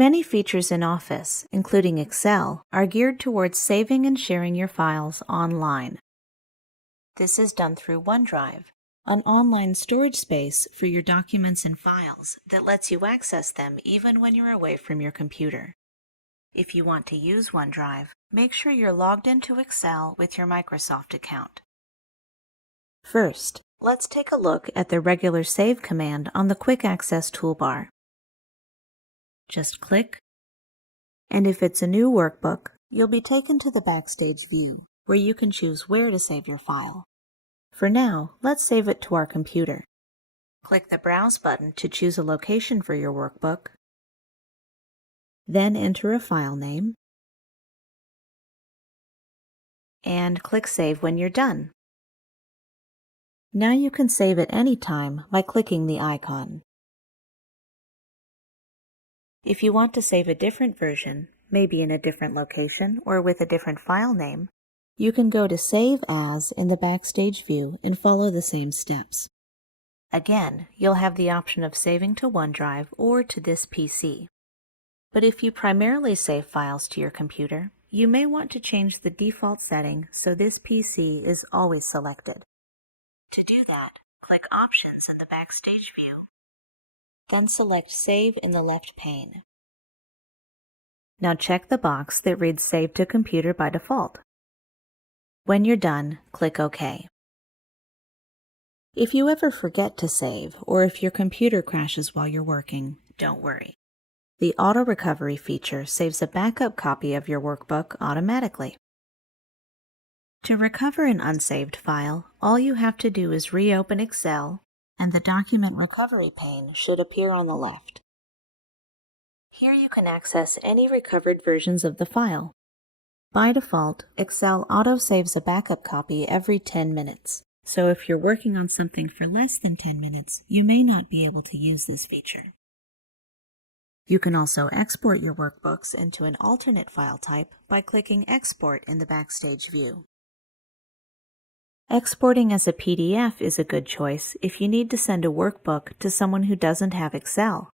Many features in Office, including Excel, are geared towards saving and sharing your files online. This is done through OneDrive, an online storage space for your documents and files that lets you access them even when you're away from your computer. If you want to use OneDrive, make sure you're logged into Excel with your Microsoft account. First, let's take a look at the regular Save command on the Quick Access toolbar. Just click, and if it's a new workbook, you'll be taken to the Backstage view, where you can choose where to save your file. For now, let's save it to our computer. Click the Browse button to choose a location for your workbook, then enter a file name, and click Save when you're done. Now you can save at any time by clicking the icon. If you want to save a different version, maybe in a different location or with a different file name, you can go to Save As in the Backstage view and follow the same steps. Again, you'll have the option of saving to OneDrive or to this PC. But if you primarily save files to your computer, you may want to change the default setting so this PC is always selected. To do that, click Options in the Backstage view, then select Save in the left pane. Now check the box that reads Save to Computer by default. When you're done, click OK. If you ever forget to save, or if your computer crashes while you're working, don't worry. The Auto Recovery feature saves a backup copy of your workbook automatically. To recover an unsaved file, all you have to do is reopen Excel, and the Document Recovery pane should appear on the left. Here you can access any recovered versions of the file. By default, Excel auto-saves a backup copy every 10 minutes, so if you're working on something for less than 10 minutes, you may not be able to use this feature. You can also export your workbooks into an alternate file type by clicking Export in the Backstage view. Exporting as a PDF is a good choice if you need to send a workbook to someone who doesn't have Excel.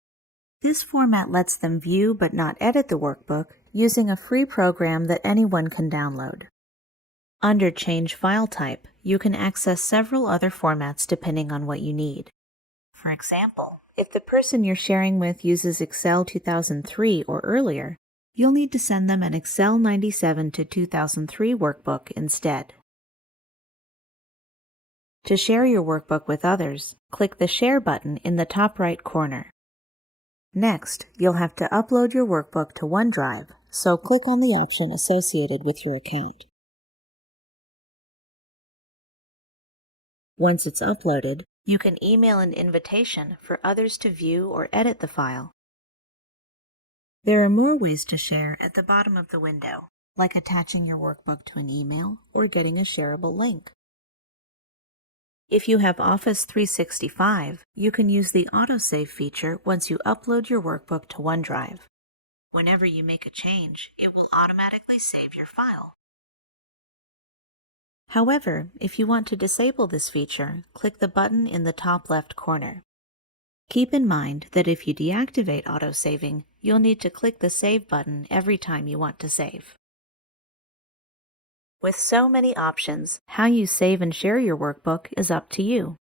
This format lets them view but not edit the workbook using a free program that anyone can download. Under Change File Type, you can access several other formats depending on what you need. For example, if the person you're sharing with uses Excel 2003 or earlier, you'll need to send them an Excel 97 to 2003 workbook instead. To share your workbook with others, click the Share button in the top right corner. Next, you'll have to upload your workbook to OneDrive, so click on the option associated with your account. Once it's uploaded, you can email an invitation for others to view or edit the file. There are more ways to share at the bottom of the window, like attaching your workbook to an email or getting a shareable link. If you have Office 365, you can use the autosave feature once you upload your workbook to OneDrive. Whenever you make a change, it will automatically save your file. However, if you want to disable this feature, click the button in the top left corner. Keep in mind that if you deactivate autosaving, you'll need to click the Save button every time you want to save. With so many options, how you save and share your workbook is up to you.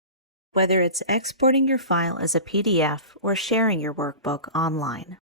Whether it's exporting your file as a PDF or sharing your workbook online.